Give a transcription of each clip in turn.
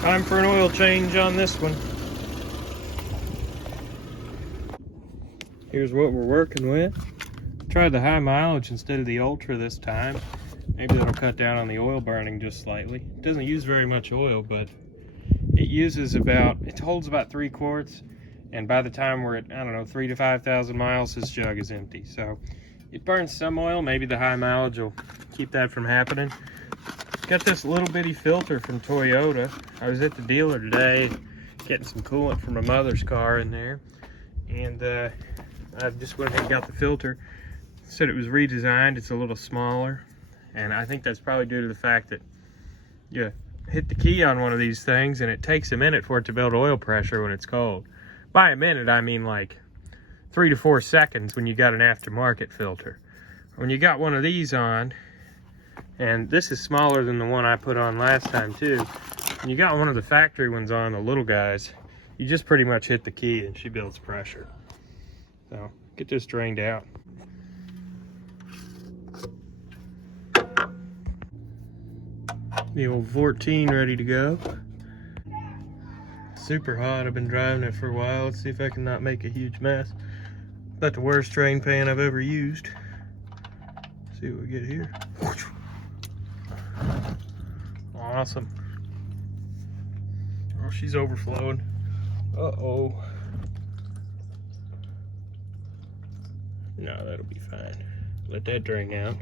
Time for an oil change on this one. Here's what we're working with. Tried the high mileage instead of the ultra this time. Maybe that'll cut down on the oil burning just slightly. It doesn't use very much oil, but it holds about 3 quarts. And by the time we're at, I don't know, 3,000 to 5,000 miles, this jug is empty. So it burns some oil. Maybe the high mileage will keep that from happening. Got this little bitty filter from Toyota. I was at the dealer today getting some coolant for my mother's car in there, and I just went ahead and got the filter. Said it was redesigned. It's a little smaller, and I think that's probably due to the fact that you hit the key on one of these things and it takes a minute for it to build oil pressure when it's cold. By a minute, I mean like 3 to 4 seconds when you got an aftermarket filter. When you got one of these on, and this is smaller than the one I put on last time too. When you got one of the factory ones on, the little guys, you just pretty much hit the key and she builds pressure. So get this drained out. The old 14 ready to go. Super hot. I've been driving it for a while. Let's see if I can not make a huge mess. About the worst drain pan I've ever used. Let's see what we get here. Awesome. Oh, she's overflowing. Uh-oh. No, that'll be fine. Let that drain out.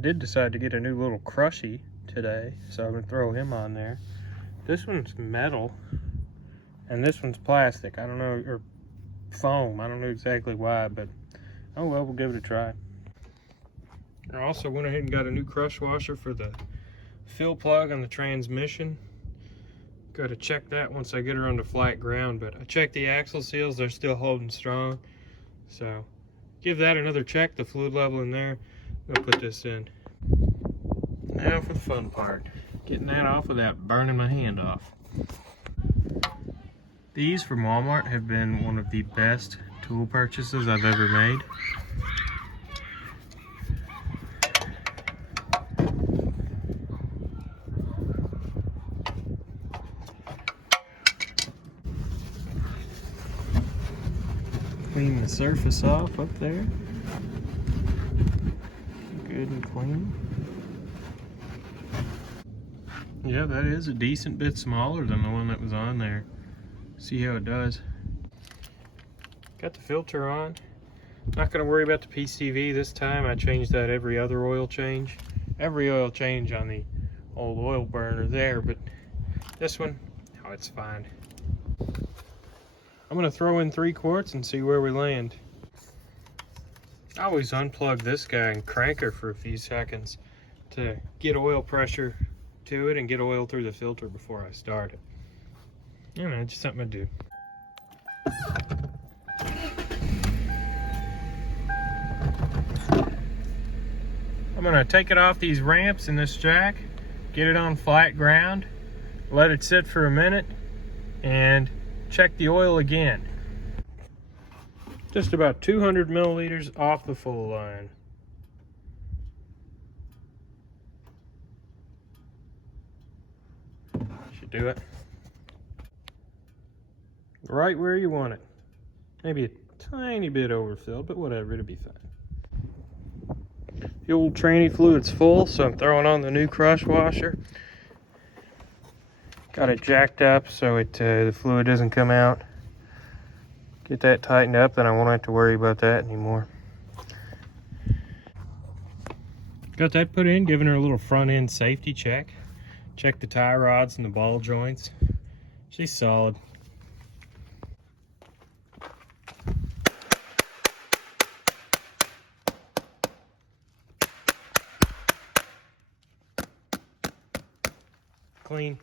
Did decide to get a new little crushy today, so I'm gonna throw him on there. This one's metal, and this one's plastic. I don't know, or foam. I don't know exactly why, but oh well, we'll give it a try. I also went ahead and got a new crush washer for the fill plug on the transmission. Got to check that once I get her onto flat ground, but I checked the axle seals, they're still holding strong. So give that another check, the fluid level in there. I'm gonna put this in. Now for the fun part, getting that off without burning my hand off. These from Walmart have been one of the best tool purchases I've ever made. Clean the surface off up there. Good and clean. Yeah, that is a decent bit smaller than the one that was on there. See how it does. Got the filter on. Not going to worry about the PCV this time. I changed that every other oil change. Every oil change on the old oil burner there, but this one, oh, it's fine. I'm going to throw in 3 quarts and see where we land. I always unplug this guy and crank her for a few seconds to get oil pressure to it and get oil through the filter before I start it. You know, just something to do. I'm gonna take it off these ramps in this jack, get it on flat ground, let it sit for a minute, and check the oil again. Just about 200 milliliters off the full line. Should do it. Right where you want it. Maybe a tiny bit overfilled, but whatever, it'll be fine. The old tranny fluid's full, so I'm throwing on the new crush washer. Got it jacked up so the fluid doesn't come out. Get that tightened up, then I won't have to worry about that anymore. Got that put in, giving her a little front end safety check. Check the tie rods and the ball joints. She's solid. Clean.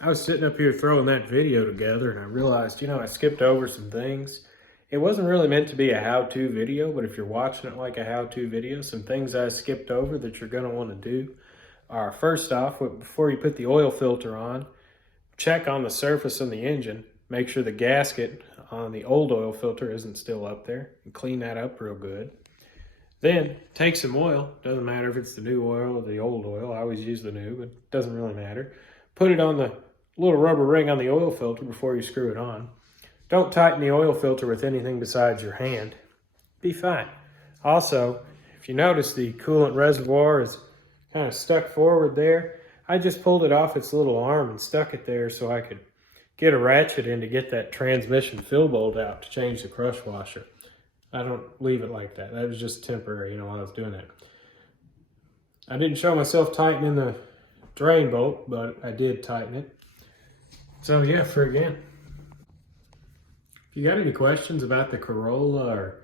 I was sitting up here throwing that video together and I realized, I skipped over some things. It wasn't really meant to be a how-to video, but if you're watching it like a how-to video, some things I skipped over that you're gonna wanna do are, first off, before you put the oil filter on, check on the surface of the engine, make sure the gasket on the old oil filter isn't still up there, and clean that up real good. Then take some oil. Doesn't matter if it's the new oil or the old oil. I always use the new, but it doesn't really matter. Put it on the little rubber ring on the oil filter before you screw it on. Don't tighten the oil filter with anything besides your hand. Be fine. Also, if you notice the coolant reservoir is kind of stuck forward there, I just pulled it off its little arm and stuck it there so I could get a ratchet in to get that transmission fill bolt out to change the crush washer. I don't leave it like that. That was just temporary, while I was doing that. I didn't show myself tightening the drain bolt, but I did tighten it. So yeah, again. If you got any questions about the Corolla or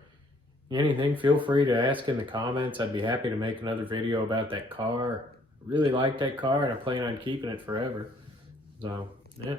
anything, feel free to ask in the comments. I'd be happy to make another video about that car. I really like that car and I plan on keeping it forever. So, yeah.